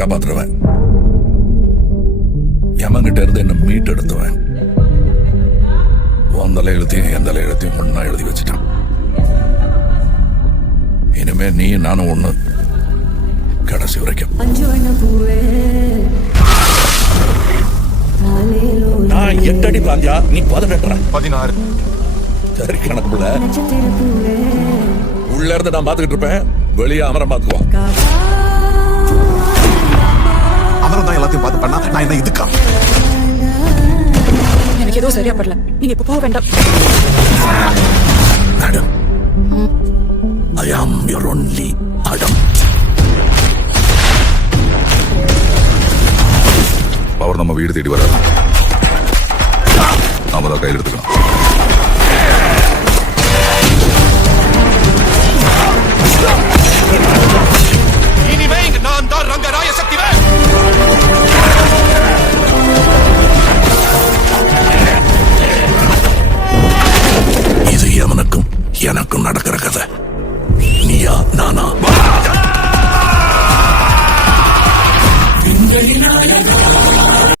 காப்பாத்துருவேன். யமங்கிட்ட இருந்து என்ன மீட் எடுத்துவேன். உன் தலையெழுத்தையும் என் தலையெழுத்தையும் ஒன்னா எழுதி வச்சுட்டான். இனிமே நீ நானும் ஒண்ணு, கடைசி வரைக்கும். நான் 8 அடி பாஞ்சா நீ 18. 16. சரி கணக்குல உள்ள இருந்து நான் பாத்துக்கிட்டு இருப்பேன், வெளியே அமரம் பாத்துக்குவான். அமரம் தான் எல்லாத்தையும் பார்த்து பண்ணா நான் என்ன இதுக்கா? எனக்கு ஏதோ சரியா படல. நீங்க இப்ப போக வேண்டாம். Madam, I am your only Adam. அவர் நம்ம வீடு தேடி வராது. நாம தான் கையில் எடுத்துக்கலாம். இனிமே இங்க நான் தான் ரங்கராய சக்திவேல். இது எவனுக்கும் எனக்கும் நடக்கிற கதை. நீயா நானா? நாயகா